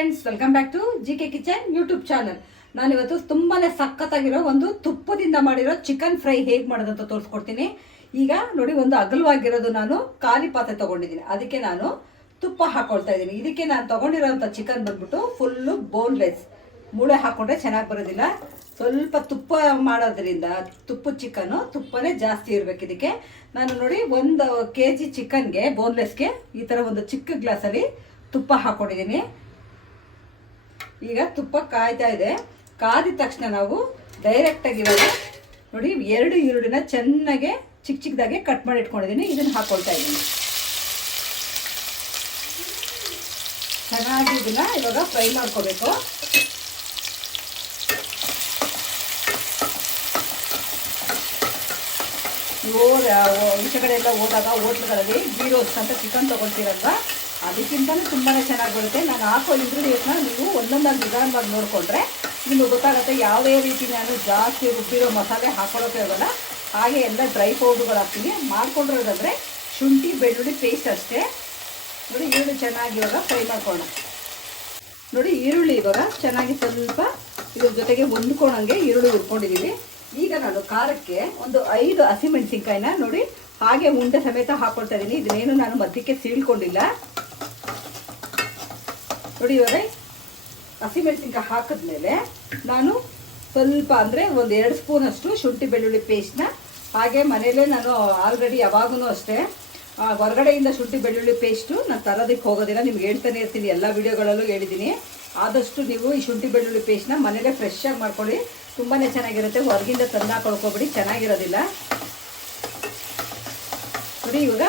Friends welcome back to G K kitchen YouTube channel ನಾನು ಇವತ್ತು ತುಂಬಾನೇ ಸಖತ್ತಾಗಿರೋ ಒಂದು ತುಪ್ಪದಿಂದ ಮಾಡಿರೋ ಚಿಕನ್ ಫ್ರೈ ಹೇಗೆ ಮಾಡೋದಂತ ತೋರಿಸ್ಕೊಡ್ತೀನಿ. ಈಗ ನೋಡಿ, ಒಂದು ಅಗಲವಾಗಿರೋದು ನಾನು ಖಾಲಿ ಪಾತ್ರೆ ತಗೊಂಡಿದ್ದೀನಿ. ಅದಕ್ಕೆ ನಾನು ತುಪ್ಪ ಹಾಕೊಳ್ತಾ ಇದ್ದೀನಿ. ಇದಕ್ಕೆ ನಾನು ತಗೊಂಡಿರೋಂಥ ಚಿಕನ್ ಬಂದ್ಬಿಟ್ಟು ಫುಲ್ಲು ಬೋನ್ಲೆಸ್ ಮೂಳೆ ಹಾಕೊಂಡ್ರೆ ಚೆನ್ನಾಗಿ ಬರೋದಿಲ್ಲ. ಸ್ವಲ್ಪ ತುಪ್ಪ ಮಾಡೋದ್ರಿಂದ ತುಪ್ಪದ ಚಿಕನ್ನು ತುಪ್ಪನೇ ಜಾಸ್ತಿ ಇರಬೇಕು ಇದಕ್ಕೆ. ನಾನು ನೋಡಿ, ಒಂದು ಕೆ ಜಿ ಚಿಕನ್ಗೆ ಬೋನ್ಲೆಸ್ಗೆ ಈ ಥರ ಒಂದು ಚಿಕ್ಕ ಗ್ಲಾಸಲ್ಲಿ ತುಪ್ಪ ಹಾಕೊಂಡಿದ್ದೀನಿ. ಈಗ ತುಪ್ಪ ಕಾಯ್ತಾ ಇದೆ. ಕಾದಿದ ತಕ್ಷಣ ನಾವು ಡೈರೆಕ್ಟಾಗಿ ಇವಾಗ ನೋಡಿ ಎರಡು ಈರುಳ್ಳಿನ ಚೆನ್ನಾಗೆ ಚಿಕ್ಕ ಚಿಕ್ಕದಾಗೆ ಕಟ್ ಮಾಡಿ ಇಟ್ಕೊಂಡಿದ್ದೀನಿ. ಇದನ್ನು ಹಾಕೊಳ್ತಾ ಇದ್ದೀನಿ. ಚೆನ್ನಾಗಿ ಇದನ್ನ ಇವಾಗ ಫ್ರೈ ಮಾಡ್ಕೋಬೇಕು. ಓ ಕಡೆ ಎಲ್ಲ ಹೋದಾಗ ಹೋಟ್ಲುಗಳಲ್ಲಿ ಜೀರೋಸ್ ಅಂತ ಚಿಕನ್ ತೊಗೊಳ್ತೀರಲ್ವ? ಅದಕ್ಕಿಂತಲೂ ತುಂಬಾ ಚೆನ್ನಾಗಿ ಬರುತ್ತೆ ನಾನು ಹಾಕೋ ಇಂಗ್ರೀಡಿಯೆಂಟ್ನ ನೀವು ಒಂದೊಂದಾಗಿ ನಿಧಾನವಾಗಿ ನೋಡಿಕೊಂಡ್ರೆ ನಿಮಗೆ ಗೊತ್ತಾಗುತ್ತೆ ಯಾವುದೇ ರೀತಿ ನಾನು ಜಾಸ್ತಿ ರುಬ್ಬಿರೋ ಮಸಾಲೆ ಹಾಕೊಳ್ಳೋಕೆ ಹೋಗಲ್ಲ ಹಾಗೆ ಎಲ್ಲ ಡ್ರೈ ಪೌಡ್ರುಗಳು ಹಾಕ್ತೀನಿ. ಮಾಡ್ಕೊಂಡಿರೋದಂದರೆ ಶುಂಠಿ, ಬೆಳ್ಳುಳ್ಳಿ ಪೇಸ್ಟ್ ಅಷ್ಟೇ. ನೋಡಿ, ಈರುಳ್ಳಿ ಚೆನ್ನಾಗಿ ಇವಾಗ ಫ್ರೈ ಮಾಡ್ಕೊಳ್ಳೋಣ. ನೋಡಿ, ಈರುಳ್ಳಿ ಇವಾಗ ಚೆನ್ನಾಗಿ ಸ್ವಲ್ಪ ಇದ್ರ ಜೊತೆಗೆ ಹೊಂದ್ಕೊಂಡಂಗೆ ಈರುಳ್ಳಿ ಹುರ್ಕೊಂಡಿದ್ದೀವಿ ಈಗ ನಾನು ಖಾರಕ್ಕೆ ಒಂದು ಐದು ಹಸಿಮೆಣಸಿನ್ಕಾಯಿನ ನೋಡಿ, ಹಾಗೆ ಉಂಡೆ ಸಮೇತ ಹಾಕೊಳ್ತಾ ಇದ್ದೀನಿ ಇದನ್ನೇನು ನಾನು ಮಧ್ಯಕ್ಕೆ ಸೀಳ್ಕೊಂಡಿಲ್ಲ. ನೋಡಿ ಇವಾಗ ಹಸಿಮೆಣಸಿನ್ಕಾಯಿ ಹಾಕಿದ್ಮೇಲೆ ನಾನು ಸ್ವಲ್ಪ ಅಂದರೆ ಒಂದು ಎರಡು ಸ್ಪೂನಷ್ಟು ಶುಂಠಿ ಬೆಳ್ಳುಳ್ಳಿ ಪೇಸ್ಟ್ನ ಹಾಗೆ ಮನೆಯಲ್ಲೇ ನಾನು ಆಲ್ರೆಡಿ ಯಾವಾಗೂ ಅಷ್ಟೇ ಹೊರಗಡೆಯಿಂದ ಶುಂಠಿ ಬೆಳ್ಳುಳ್ಳಿ ಪೇಸ್ಟು ನಾನು ತರೋದಕ್ಕೆ ಹೋಗೋದಿಲ್ಲ, ನಿಮ್ಗೆ ಹೇಳ್ತಾನೆ ಇರ್ತೀನಿ, ಎಲ್ಲ ವಿಡಿಯೋಗಳಲ್ಲೂ ಹೇಳಿದ್ದೀನಿ. ಆದಷ್ಟು ನೀವು ಈ ಶುಂಠಿ ಬೆಳ್ಳುಳ್ಳಿ ಪೇಸ್ಟ್ನ ಮನೇಲೇ ಫ್ರೆಶ್ ಆಗಿ ಮಾಡ್ಕೊಳ್ಳಿ ತುಂಬಾ ಚೆನ್ನಾಗಿರುತ್ತೆ, ಹೊರಗಿಂದ ತಂದು ಹಾಕೊಳ್ಕೊಬೇಡಿ, ಚೆನ್ನಾಗಿರೋದಿಲ್ಲ. ನೋಡಿ ಇವಾಗ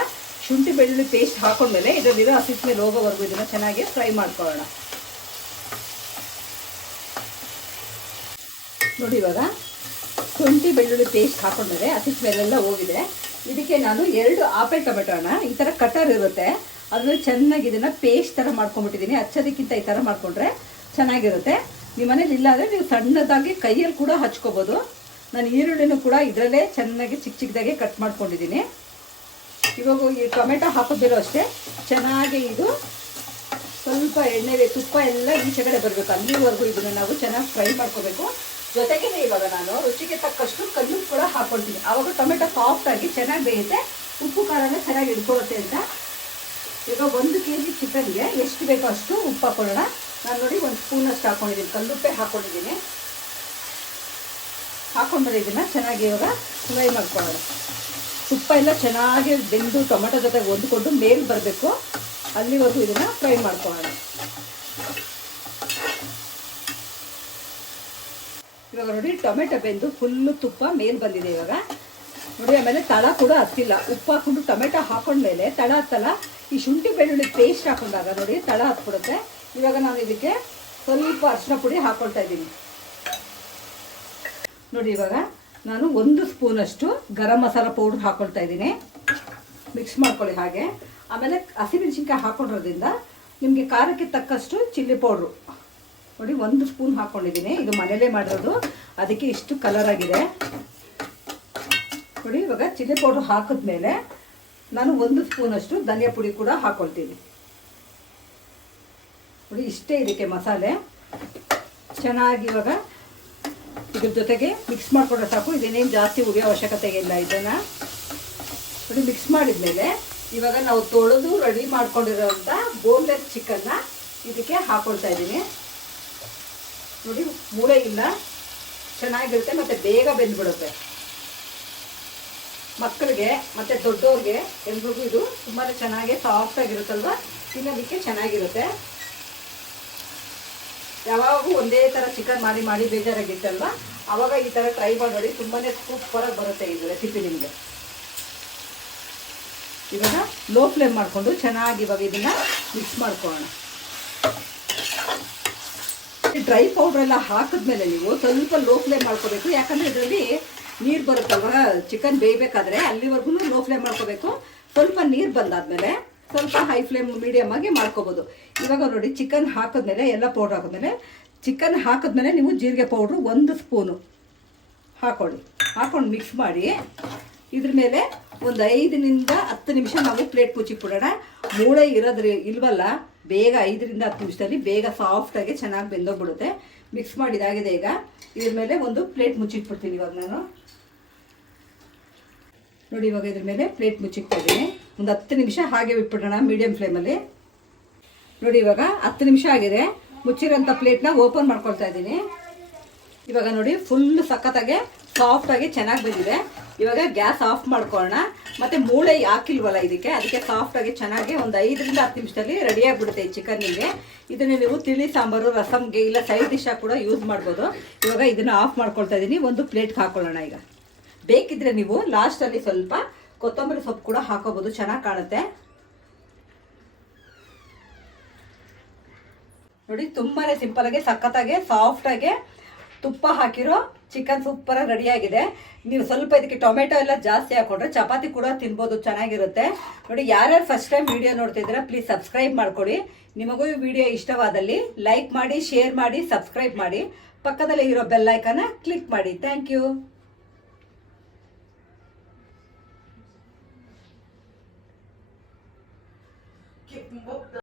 ಶುಂಠಿ ಬೆಳ್ಳುಳ್ಳಿ ಪೇಸ್ಟ್ ಹಾಕೊಂಡ್ಮೇಲೆ ಇದರಲ್ಲಿರೋ ಮೇಲೆ ಹೋಗೋವರೆಗೂ ಇದನ್ನು ಚೆನ್ನಾಗಿ ಫ್ರೈ ಮಾಡ್ಕೊಳ್ಳೋಣ. ನೋಡಿ ಇವಾಗ, ಶುಂಠಿ ಬೆಳ್ಳುಳ್ಳಿ ಪೇಸ್ಟ್ ಹಾಕೊಂಡ್ಮೇಲೆ ಹಸಿಟ್ಟು ಮೇಲೆಲ್ಲ ಹೋಗಿದೆ. ಇದಕ್ಕೆ ನಾನು ಎರಡು ಆಪಲ್ ಟೊಮೆಟೋನ ಈ ಥರ ಕಟರ್ ಇರುತ್ತೆ. ಅದರಲ್ಲಿ ಚೆನ್ನಾಗಿ ಇದನ್ನು ಪೇಸ್ಟ್ ಥರ ಮಾಡ್ಕೊಂಡ್ಬಿಟ್ಟಿದ್ದೀನಿ. ಹಚ್ಚೋದಕ್ಕಿಂತ ಈ ಥರ ಮಾಡಿಕೊಂಡ್ರೆ ಚೆನ್ನಾಗಿರುತ್ತೆ. ನಿಮ್ಮ ಮನೇಲಿ ಇಲ್ಲಾಂದರೆ ನೀವು ಸಣ್ಣದಾಗಿ ಕೈಯಲ್ಲಿ ಕೂಡ ಹಚ್ಕೋಬೋದು. ನಾನು ಈರುಳ್ಳಿನೂ ಕೂಡ ಇದರಲ್ಲೇ ಚೆನ್ನಾಗಿ ಚಿಕ್ಕ ಚಿಕ್ಕದಾಗೆ ಕಟ್ ಮಾಡ್ಕೊಂಡಿದ್ದೀನಿ. ಇವಾಗ ಈ ಟೊಮೆಟೊ ಹಾಕೋದಿರೋ ಅಷ್ಟೇ. ಚೆನ್ನಾಗಿ ಇದು ಸ್ವಲ್ಪ ಎಣ್ಣೆಗೆ ತುಪ್ಪ ಎಲ್ಲ ಈಚೆ ಕಡೆ ಬರಬೇಕು. ಅಲ್ಲಿವರೆಗೂ ಇದನ್ನು ನಾವು ಚೆನ್ನಾಗಿ ಫ್ರೈ ಮಾಡ್ಕೋಬೇಕು. ಜೊತೆಗೆ ಇವಾಗ ನಾನು ರುಚಿಗೆ ತಕ್ಕಷ್ಟು ಕಲ್ಲು ಕೂಡ ಹಾಕ್ಕೊಳ್ತೀನಿ ಆವಾಗ ಟೊಮೆಟೊ ಸಾಫ್ಟಾಗಿ ಚೆನ್ನಾಗಿ ಬೇಯುತ್ತೆ. ಉಪ್ಪು ಖಾರನ ಚೆನ್ನಾಗಿ ಹಿಡ್ಕೊಳ್ಳುತ್ತೆ ಅಂತ. ಈಗ ಒಂದು ಕೆ ಜಿ ಚಿಕನ್ಗೆ ಎಷ್ಟು ಬೇಕೋ ಅಷ್ಟು ಉಪ್ಪು ಹಾಕೊಳ್ಳೋಣ. ನಾನು ನೋಡಿ ಒಂದು ಸ್ಪೂನಷ್ಟು ಹಾಕೊಂಡಿದ್ದೀನಿ. ಕಲ್ಲುಪ್ಪೆ ಹಾಕೊಂಡಿದ್ದೀನಿ. ಹಾಕೊಂಡ್ರೆ ಇದನ್ನು ಚೆನ್ನಾಗಿ ಇವಾಗ ಫ್ರೈ ಮಾಡ್ಕೊಳ್ಳೋಣ. ತುಪ್ಪ ಎಲ್ಲ ಚೆನ್ನಾಗಿ ಬೆಂದು ಟೊಮೆಟೊ ಜೊತೆ ಹೊಂದ್ಕೊಂಡು ಮೇಲೆ ಬರಬೇಕು. ಅಲ್ಲಿವರೆಗೂ ಇದನ್ನು ಫ್ರೈ ಮಾಡ್ಕೊಳ್ಳೋಣ. ಇವಾಗ ನೋಡಿ, ಟೊಮೆಟೊ ಬೆಂದು ಫುಲ್ಲು ತುಪ್ಪ ಮೇಲೆ ಬಂದಿದೆ ಇವಾಗ. ನೋಡಿ, ಆಮೇಲೆ ತಳ ಕೂಡ ಹತ್ತಿಲ್ಲ. ಉಪ್ಪು ಹಾಕೊಂಡು ಟೊಮೆಟೊ ಹಾಕೊಂಡ್ಮೇಲೆ ತಳ ಹತ್ತಲ್ಲ? ಈ ಶುಂಠಿ ಬೆಳ್ಳುಳ್ಳಿ ಪೇಸ್ಟ್ ಹಾಕೊಂಡಾಗ ನೋಡಿ ತಳ ಹತ್ಬಿಡುತ್ತೆ. ಇವಾಗ ನಾನು ಇದಕ್ಕೆ ಸ್ವಲ್ಪ ಅರಿಶಿನ ಪುಡಿ ಹಾಕೊಳ್ತಾ ಇದ್ದೀನಿ. ನೋಡಿ ಇವಾಗ. ನಾನು ಒಂದು ಸ್ಪೂನಷ್ಟು ಗರಂ ಮಸಾಲ ಪೌಡ್ರ್ ಹಾಕೊಳ್ತಾ ಇದ್ದೀನಿ. ಮಿಕ್ಸ್ ಮಾಡ್ಕೊಳ್ಳಿ ಹಾಗೆ. ಆಮೇಲೆ ಹಸಿಮೆಣಸಿನ್ಕಾಯಿ ಹಾಕೊಂಡಿರೋದ್ರಿಂದ ನಿಮಗೆ ಖಾರಕ್ಕೆ ತಕ್ಕಷ್ಟು ಚಿಲ್ಲಿ ಪೌಡ್ರು ನೋಡಿ, ಒಂದು ಸ್ಪೂನ್ ಹಾಕ್ಕೊಂಡಿದ್ದೀನಿ ಇದು ಮನೇಲೇ ಮಾಡಿರೋದು. ಅದಕ್ಕೆ ಇಷ್ಟು ಕಲರ್ ಆಗಿದೆ. ನೋಡಿ, ಇವಾಗ ಚಿಲ್ಲಿ ಪೌಡ್ರ್ ಹಾಕಿದ್ಮೇಲೆ ನಾನು ಒಂದು ಸ್ಪೂನಷ್ಟು ಧನಿಯಾ ಪುಡಿ ಕೂಡ ಹಾಕ್ಕೊಳ್ತೀನಿ ನೋಡಿ, ಇಷ್ಟೇ ಇದಕ್ಕೆ ಮಸಾಲೆ. ಚೆನ್ನಾಗಿ ಇವಾಗ ಇದ್ರ ಜೊತೆಗೆ ಮಿಕ್ಸ್ ಮಾಡಿಕೊಂಡ್ರೆ ಸಾಕು. ಇದೇನೇನು ಜಾಸ್ತಿ ಉಗಿಯೋ ಅವಶ್ಯಕತೆ ಇಲ್ಲ ಇದನ್ನು. ನೋಡಿ ಮಿಕ್ಸ್ ಮಾಡಿದ್ಮೇಲೆ ಇವಾಗ ನಾವು ತೊಳೆದು ರೆಡಿ ಮಾಡ್ಕೊಂಡಿರೋಂಥ ಬೋನ್ಲೆಸ್ ಚಿಕನ್ನ ಇದಕ್ಕೆ ಹಾಕೊಳ್ತಾ ಇದ್ದೀನಿ. ನೋಡಿ, ಮೂಳೆ ಇಲ್ಲ. ಚೆನ್ನಾಗಿರುತ್ತೆ, ಮತ್ತು ಬೇಗ ಬೆಂದ್ಬಿಡುತ್ತೆ. ಮಕ್ಕಳಿಗೆ ಮತ್ತು ದೊಡ್ಡವ್ರಿಗೆ ಎಲ್ರಿಗೂ ಇದು ತುಂಬಾ ಚೆನ್ನಾಗಿ ಸಾಫ್ಟಾಗಿರುತ್ತಲ್ವ ತಿನ್ನೋದಕ್ಕೆ ಚೆನ್ನಾಗಿರುತ್ತೆ. ಯಾವಾಗೂ ಒಂದೇ ಥರ ಚಿಕನ್ ಮಾಡಿ ಮಾಡಿ ಬೇಜಾರಾಗಿತ್ತಲ್ವ? ಅವಾಗ ಈ ಥರ ಟ್ರೈ ಮಾಡಿ ತುಂಬಾ ಸೂಪರಾಗಿ ಬರುತ್ತೆ ಇದು ರೆಸಿಪಿ ನಿಮಗೆ. ಇವಾಗ ಲೋ ಫ್ಲೇಮ್ ಮಾಡಿಕೊಂಡು ಚೆನ್ನಾಗಿ ಇವಾಗ ಇದನ್ನು ಮಿಕ್ಸ್ ಮಾಡ್ಕೊಳ್ಳೋಣ. ಡ್ರೈ ಪೌಡ್ರ್ ಎಲ್ಲ ಹಾಕಿದ್ಮೇಲೆ ನೀವು ಸ್ವಲ್ಪ ಲೋ ಫ್ಲೇಮ್ ಮಾಡ್ಕೋಬೇಕು. ಯಾಕಂದರೆ ಇದರಲ್ಲಿ ನೀರು ಬರುತ್ತಲ್ವ? ಚಿಕನ್ ಬೇಯಬೇಕಾದ್ರೆ ಅಲ್ಲಿವರೆಗೂ ಲೋ ಫ್ಲೇಮ್ ಮಾಡ್ಕೋಬೇಕು. ಸ್ವಲ್ಪ ನೀರು ಬಂದಾದ್ಮೇಲೆ ಸ್ವಲ್ಪ ಹೈ ಫ್ಲೇಮ್ ಮೀಡಿಯಮ್ ಆಗಿ ಮಾಡ್ಕೋಬೋದು. ಇವಾಗ ನೋಡಿ ಚಿಕನ್ ಹಾಕಿದ್ಮೇಲೆ ಎಲ್ಲ ಪೌಡ್ರ್ ಹಾಕಿದ್ಮೇಲೆ ಚಿಕನ್ ಹಾಕಿದ್ಮೇಲೆ ನೀವು ಜೀರಿಗೆ ಪೌಡ್ರು ಒಂದು ಸ್ಪೂನು ಹಾಕೊಳ್ಳಿ. ಹಾಕೊಂಡು ಮಿಕ್ಸ್ ಮಾಡಿ, ಇದ್ರ ಮೇಲೆ ಒಂದು ಐದರಿಂದ ಹತ್ತು ನಿಮಿಷ ನಾವು ಪ್ಲೇಟ್ ಮುಚ್ಚಿಬಿಡೋಣ ಮೂಳೆ ಇರೋದ್ರಿ ಇಲ್ವಲ್ಲ, ಬೇಗ ಐದರಿಂದ ಹತ್ತು ನಿಮಿಷದಲ್ಲಿ ಬೇಗ ಸಾಫ್ಟಾಗಿ ಚೆನ್ನಾಗಿ ಬೆಂದೋಗ್ಬಿಡುತ್ತೆ. ಮಿಕ್ಸ್ ಮಾಡಿದಾಗಿದೆ ಈಗ. ಇದ್ರ ಮೇಲೆ ಒಂದು ಪ್ಲೇಟ್ ಮುಚ್ಚಿಟ್ಬಿಡ್ತೀನಿ ಇವಾಗ ನಾನು. ನೋಡಿ ಇವಾಗ ಇದ್ರ ಮೇಲೆ ಪ್ಲೇಟ್ ಮುಚ್ಚಿಕ್ತಾ ಇದ್ದೀನಿ. ಒಂದು ಹತ್ತು ನಿಮಿಷ ಹಾಗೆ ಬಿಟ್ಬಿಡೋಣ ಮೀಡಿಯಂ ಫ್ಲೇಮಲ್ಲಿ ನೋಡಿ ಇವಾಗ ಹತ್ತು ನಿಮಿಷ ಆಗಿದೆ. ಮುಚ್ಚಿರೋಂಥ ಪ್ಲೇಟ್ನ ಓಪನ್ ಮಾಡ್ಕೊಳ್ತಾ ಇದ್ದೀನಿ. ಇವಾಗ ನೋಡಿ ಫುಲ್ ಸಖತ್ತಾಗೆ ಸಾಫ್ಟಾಗಿ ಚೆನ್ನಾಗಿ ಬಂದಿದೆ. ಇವಾಗ ಗ್ಯಾಸ್ ಆಫ್ ಮಾಡ್ಕೊಳ್ಳೋಣ. ಮತ್ತು ಮೂಳೆ ಹಾಕಿಲ್ವಲ್ಲ ಇದಕ್ಕೆ? ಅದಕ್ಕೆ ಸಾಫ್ಟಾಗಿ ಚೆನ್ನಾಗಿ ಒಂದು ಐದರಿಂದ ಹತ್ತು ನಿಮಿಷದಲ್ಲಿ ರೆಡಿ ಆಗಿಬಿಡುತ್ತೆ ಈ ಚಿಕನ್ನಿಗೆ ಇದನ್ನು ನೀವು ತಿಳಿ ಸಾಂಬಾರು ರಸಮ್ಗೆ ಇಲ್ಲ ಸೈಡ್ ಡಿಶಾಗಿ ಕೂಡ ಯೂಸ್ ಮಾಡ್ಬೋದು. ಇವಾಗ ಇದನ್ನು ಆಫ್ ಮಾಡ್ಕೊಳ್ತಾ ಇದ್ದೀನಿ. ಒಂದು ಪ್ಲೇಟ್ಗೆ ಹಾಕೊಳ್ಳೋಣ ಈಗ. ಬೇಕಿದ್ರೆ ನೀವು ಲಾಸ್ಟಲ್ಲಿ ಸ್ವಲ್ಪ ಕೊತ್ತಂಬರಿ ಸೊಪ್ಪು ಕೂಡ ಹಾಕೋಬೋದು, ಚೆನ್ನಾಗಿ ಕಾಣುತ್ತೆ. ನೋಡಿ, ತುಂಬಾನೇ ಸಿಂಪಲ್ ಆಗಿ ಸಾಫ್ಟಾಗೆ ತುಪ್ಪ ಹಾಕಿರೋ ಚಿಕನ್ ಸೂಪರ್ ರೆಡಿ ಆಗಿದೆ. ನೀವು ಸ್ವಲ್ಪ ಇದಕ್ಕೆ ಟೊಮೆಟೊ ಎಲ್ಲ ಜಾಸ್ತಿ ಹಾಕೊಂಡ್ರೆ ಚಪಾತಿ ಕೂಡ ತಿನ್ಬೋದು, ಚೆನ್ನಾಗಿರುತ್ತೆ. ನೋಡಿ, ಯಾರ್ಯಾರು ಫಸ್ಟ್ ಟೈಮ್ ವಿಡಿಯೋ ನೋಡ್ತಿದ್ದೀರಾ ಪ್ಲೀಸ್ ಸಬ್ಸ್ಕ್ರೈಬ್ ಮಾಡ್ಕೊಳ್ಳಿ ನಿಮಗೂ ಈ ವಿಡಿಯೋ ಇಷ್ಟವಾದಲ್ಲಿ ಲೈಕ್ ಮಾಡಿ ಶೇರ್ ಮಾಡಿ ಸಬ್ಸ್ಕ್ರೈಬ್ ಮಾಡಿ. ಪಕ್ಕದಲ್ಲಿ ಇರೋ ಬೆಲ್ಲೈಕನ್ನ ಕ್ಲಿಕ್ ಮಾಡಿ. Thank you